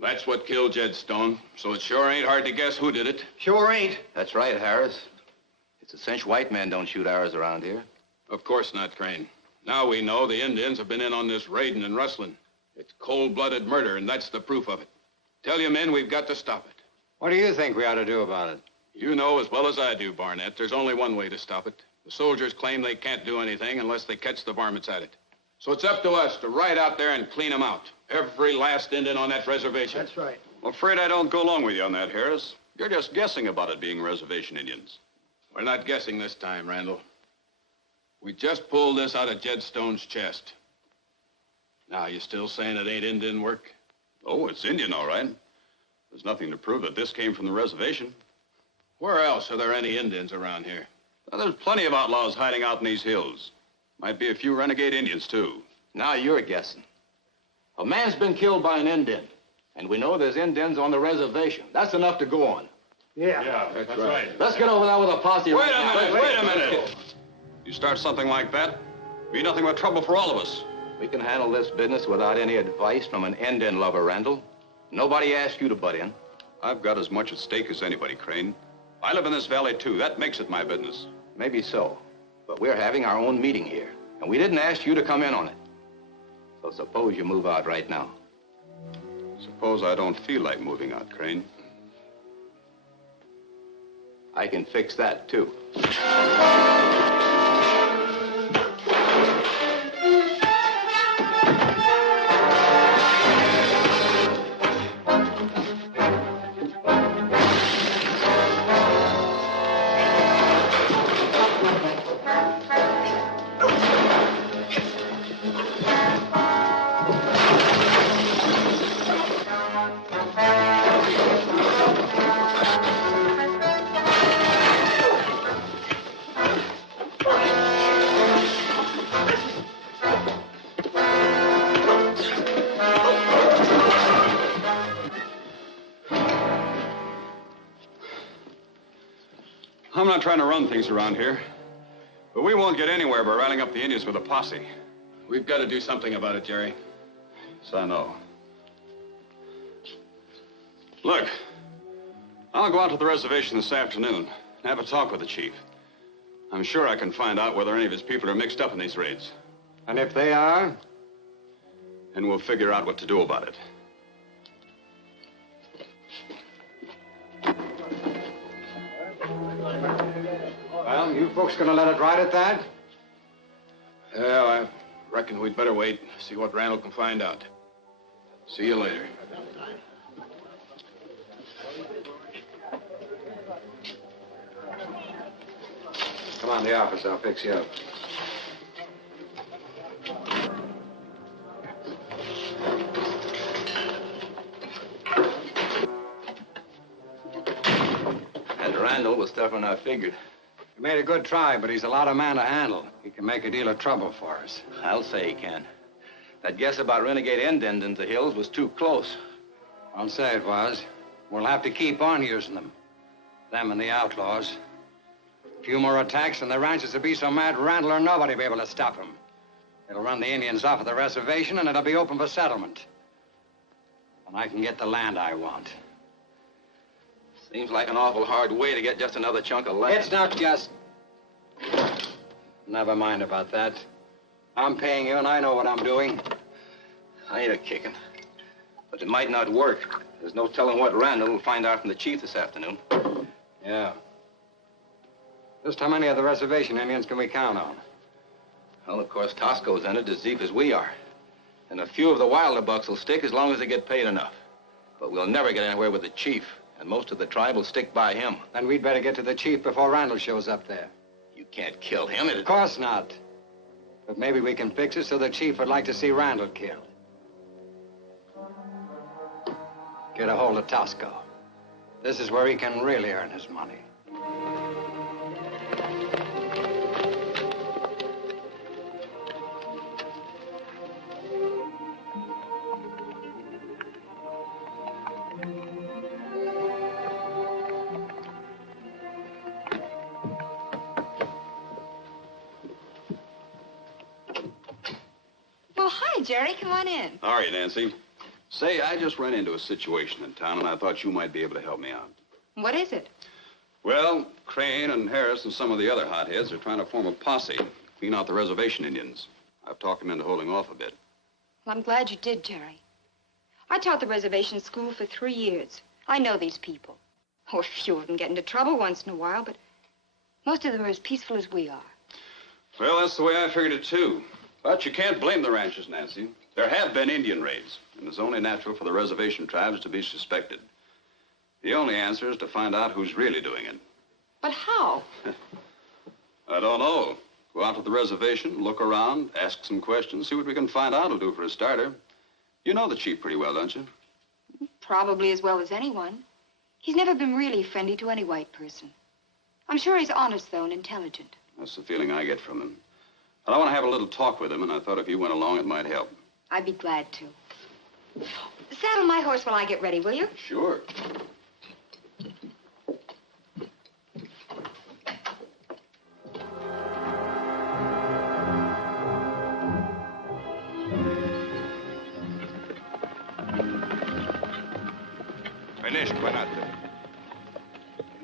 That's what killed Jed Stone, so it sure ain't hard to guess who did it. Sure ain't. That's right, Harris. It's a cinch white men don't shoot arrows around here. Of course not, Crane. Now we know the Indians have been in on this raiding and rustling. It's cold-blooded murder, and that's the proof of it. Tell you men, we've got to stop it. What do you think we ought to do about it? You know as well as I do, Barnet, there's only one way to stop it. The soldiers claim they can't do anything unless they catch the varmints at it. So it's up to us to ride out there and clean them out. Every last Indian on that reservation. That's right. I'm afraid I don't go along with you on that, Harris. You're just guessing about it being reservation Indians. We're not guessing this time, Randall. We just pulled this out of Jed Stone's chest. Now, you still saying it ain't Indian work? Oh, it's Indian, all right. There's nothing to prove that this came from the reservation. Where else are there any Indians around here? Now, there's plenty of outlaws hiding out in these hills. Might be a few renegade Indians, too. Now you're guessing. A man's been killed by an Indian, and we know there's Indians on the reservation. That's enough to go on. Yeah. That's right. Let's get over there with a posse. Wait a minute. You start something like that, be nothing but trouble for all of us. We can handle this business without any advice from an Indian lover, Randall. Nobody asked you to butt in. I've got as much at stake as anybody, Crane. I live in this valley, too. That makes it my business. Maybe so, but we're having our own meeting here, and we didn't ask you to come in on it. So suppose you move out right now. Suppose I don't feel like moving out, Crane. I can fix that, too. I'm not trying to run things around here, but we won't get anywhere by rallying up the Indians with a posse. We've got to do something about it, Jerry. So I know. Look, I'll go out to the reservation this afternoon and have a talk with the chief. I'm sure I can find out whether any of his people are mixed up in these raids. And if they are? And we'll figure out what to do about it. Well, you folks gonna let it ride at that? Well, I reckon we'd better wait, see what Randall can find out. See you later. Come on, the office. I'll fix you up. And Randall was tougher than I figured. He made a good try, but he's a lot of man to handle. He can make a deal of trouble for us. I'll say he can. That guess about renegade Indians in the hills was too close. I'll say it was. We'll have to keep on using them. Them and the outlaws. A few more attacks and the ranchers will be so mad Randall or nobody will be able to stop them. It'll run the Indians off of the reservation and it'll be open for settlement. And I can get the land I want. Seems like an awful hard way to get just another chunk of land. It's not just... Never mind about that. I'm paying you and I know what I'm doing. I ain't a kicking. But it might not work. There's no telling what Randall will find out from the chief this afternoon. Yeah. Just how many of the reservation Indians can we count on? Well, of course, Tosco's in it as deep as we are. And a few of the wilder bucks will stick as long as they get paid enough. But we'll never get anywhere with the chief. And most of the tribe will stick by him. Then we'd better get to the chief before Randall shows up there. You can't kill him. Of course not. But maybe we can fix it so the chief would like to see Randall killed. Get a hold of Tosco. This is where he can really earn his money. Oh, hi, Jerry. Come on in. All right, Nancy. Say, I just ran into a situation in town, and I thought you might be able to help me out. What is it? Well, Crane and Harris and some of the other hotheads are trying to form a posse, clean out the reservation Indians. I've talked them into holding off a bit. Well, I'm glad you did, Jerry. I taught the reservation school for 3 years. I know these people. Oh, a few of them get into trouble once in a while, but most of them are as peaceful as we are. Well, that's the way I figured it, too. But you can't blame the ranchers, Nancy. There have been Indian raids, and it's only natural for the reservation tribes to be suspected. The only answer is to find out who's really doing it. But how? I don't know. Go out to the reservation, look around, ask some questions, see what we can find out will do for a starter. You know the chief pretty well, don't you? Probably as well as anyone. He's never been really friendly to any white person. I'm sure he's honest, though, and intelligent. That's the feeling I get from him. But I want to have a little talk with him, and I thought if you went along, it might help. I'd be glad to. Saddle my horse while I get ready, will you? Sure. Finish, Quinata.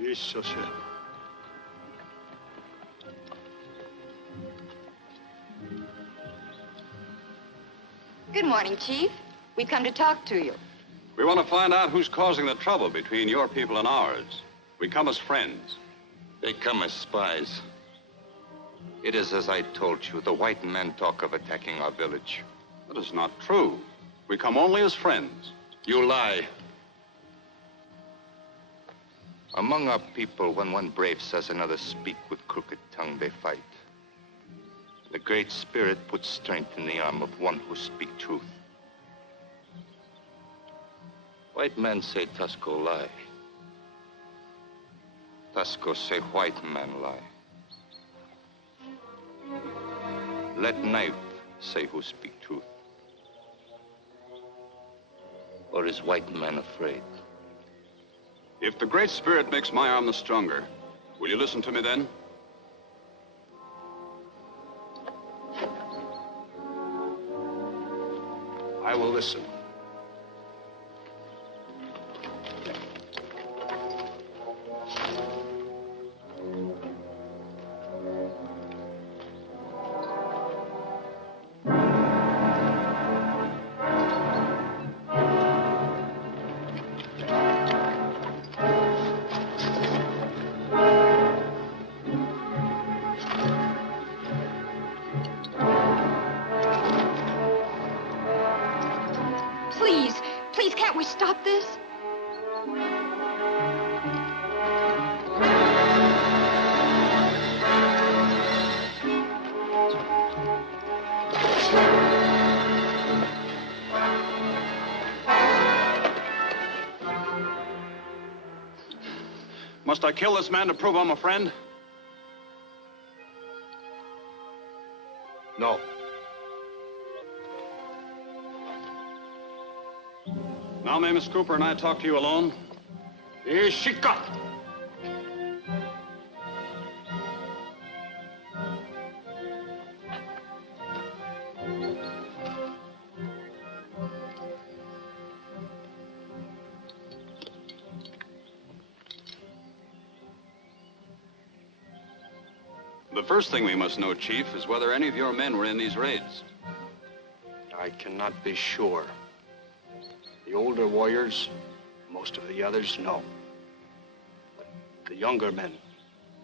Yes, sir. Good morning, Chief. We come to talk to you. We want to find out who's causing the trouble between your people and ours. We come as friends. They come as spies. It is as I told you. The white men talk of attacking our village. That is not true. We come only as friends. You lie. Among our people, when one brave says another speak with crooked tongue, they fight. The Great Spirit puts strength in the arm of one who speak truth. White men say Tasco lie. Tasco say white man lie. Let knife say who speak truth. Or is white man afraid? If the Great Spirit makes my arm the stronger, will you listen to me then? I will listen. Please, can't we stop this? Must I kill this man to prove I'm a friend? No. Now may Miss Cooper and I talk to you alone? Ishika! The first thing we must know, Chief, is whether any of your men were in these raids. I cannot be sure. The older warriors, most of the others, no. But the younger men,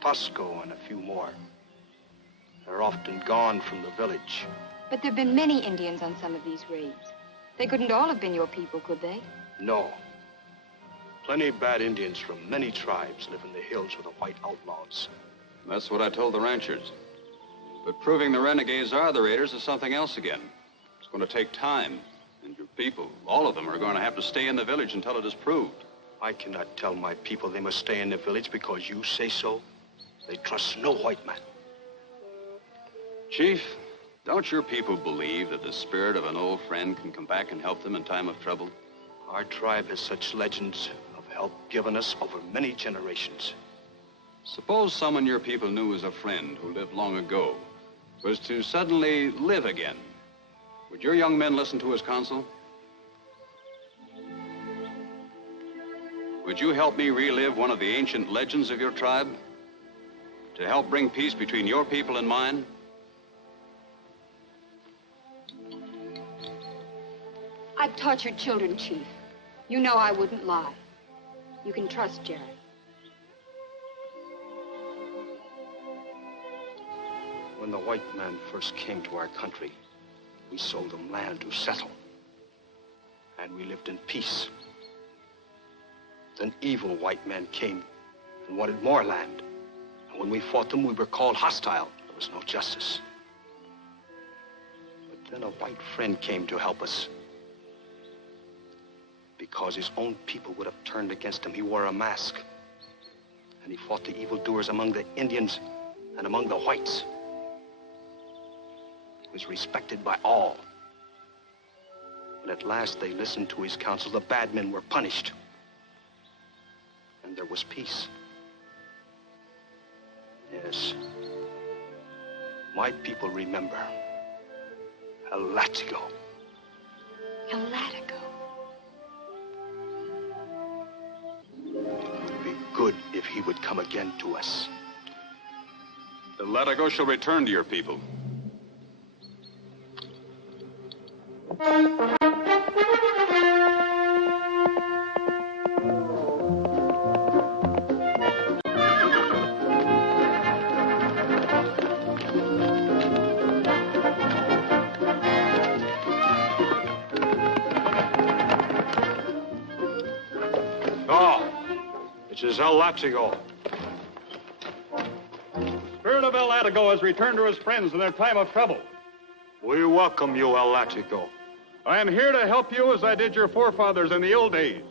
Tosco and a few more, they're often gone from the village. But there have been many Indians on some of these raids. They couldn't all have been your people, could they? No. Plenty of bad Indians from many tribes live in the hills with the white outlaws. That's what I told the ranchers. But proving the renegades are the raiders is something else again. It's going to take time. And your people, all of them, are going to have to stay in the village until it is proved. I cannot tell my people they must stay in the village because you say so. They trust no white man. Chief, don't your people believe that the spirit of an old friend can come back and help them in time of trouble? Our tribe has such legends of help given us over many generations. Suppose someone your people knew as a friend who lived long ago was to suddenly live again. Would your young men listen to his counsel? Would you help me relive one of the ancient legends of your tribe? To help bring peace between your people and mine? I've taught your children, Chief. You know I wouldn't lie. You can trust Jerry. When the white man first came to our country, we sold them land to settle. And we lived in peace. Then evil white men came and wanted more land. And when we fought them, we were called hostile. There was no justice. But then a white friend came to help us. Because his own people would have turned against him, he wore a mask. And he fought the evildoers among the Indians and among the whites. He was respected by all. When at last they listened to his counsel, the bad men were punished. And there was peace. Yes. My people remember Latigo. Latigo. It would be good if he would come again to us. The Latigo shall return to your people. It is Latigo. Spirit of Latigo has returned to his friends in their time of trouble. We welcome you, Latigo. I am here to help you as I did your forefathers in the old days.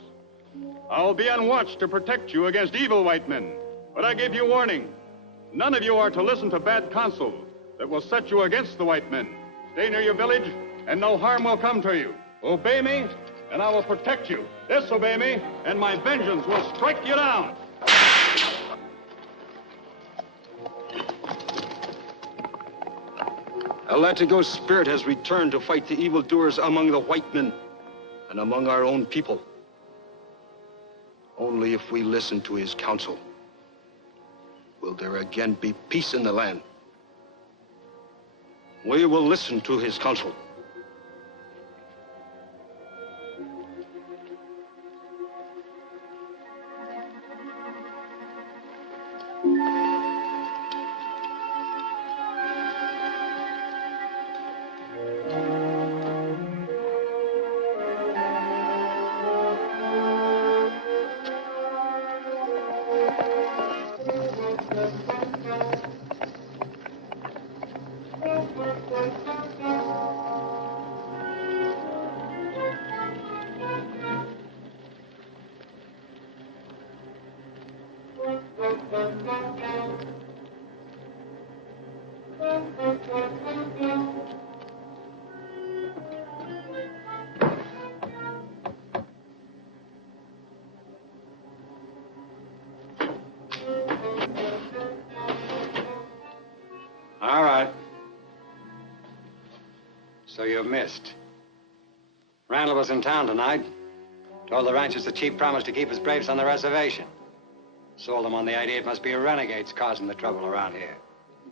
I'll be on watch to protect you against evil white men. But I give you warning. None of you are to listen to bad counsel that will set you against the white men. Stay near your village, and no harm will come to you. Obey me, and I will protect you. Disobey me, and my vengeance will strike you down. Latigo's spirit has returned to fight the evildoers among the white men and among our own people. Only if we listen to his counsel will there again be peace in the land. We will listen to his counsel. All right. So you've missed. Randall was in town tonight. Told the ranchers the chief promised to keep his braves on the reservation. Sold them on the idea it must be renegades causing the trouble around here.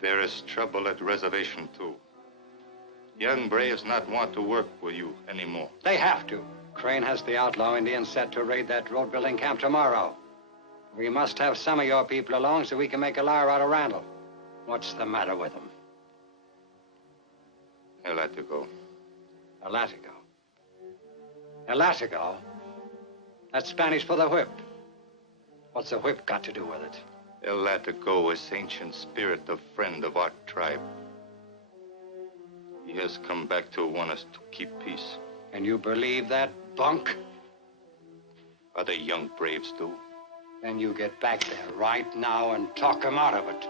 There is trouble at the reservation, too. Young braves not want to work with you anymore. They have to. Crane has the outlaw Indians set to raid that road-building camp tomorrow. We must have some of your people along so we can make a liar out of Randall. What's the matter with him? Latigo. Latigo. Latigo? That's Spanish for the whip. What's the whip got to do with it? Latigo is ancient spirit, a friend of our tribe. He has come back to want us to keep peace. And you believe that bunk? Other young braves do. Then you get back there right now and talk him out of it.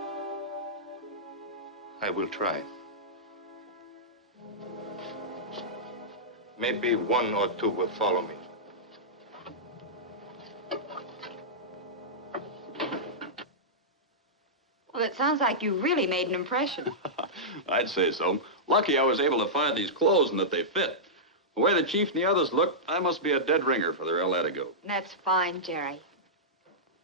I will try. Maybe one or two will follow me. Well, it sounds like you really made an impression. I'd say so. Lucky I was able to find these clothes and that they fit. The way the chief and the others look, I must be a dead ringer for their Latigo. That's fine, Jerry.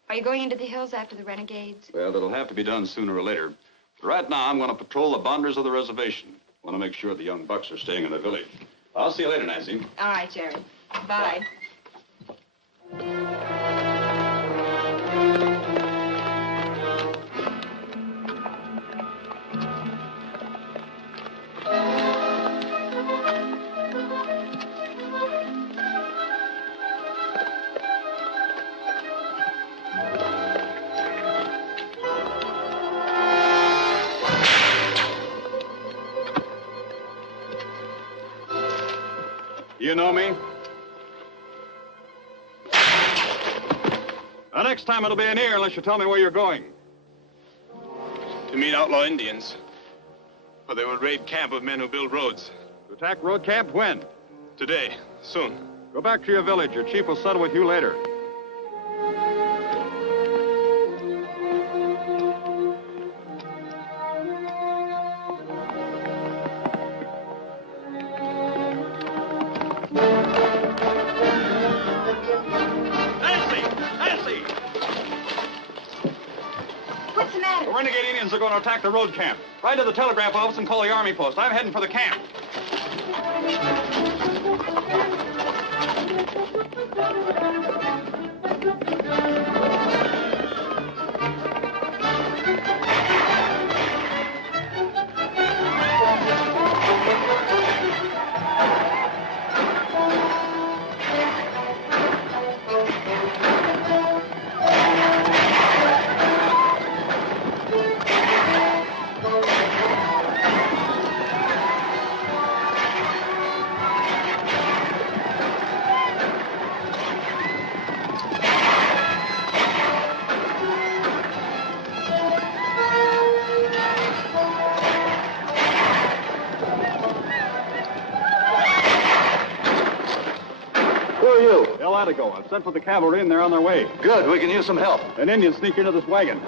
Are you going into the hills after the renegades? Well, it'll have to be done sooner or later. But right now, I'm going to patrol the boundaries of the reservation. Want to make sure the young bucks are staying in the village. I'll see you later, Nancy. All right, Jerry. Bye. You know me? The next time it'll be in here unless you tell me where you're going. To meet outlaw Indians. Or they will raid camp of men who build roads. To attack road camp when? Today. Soon. Go back to your village. Your chief will settle with you later. The renegade Indians are going to attack the road camp. Ride to the telegraph office and call the army post. I'm heading for the camp. Latigo. I've sent for the cavalry, and they're on their way. Good. We can use some help. An Indian sneaked into this wagon.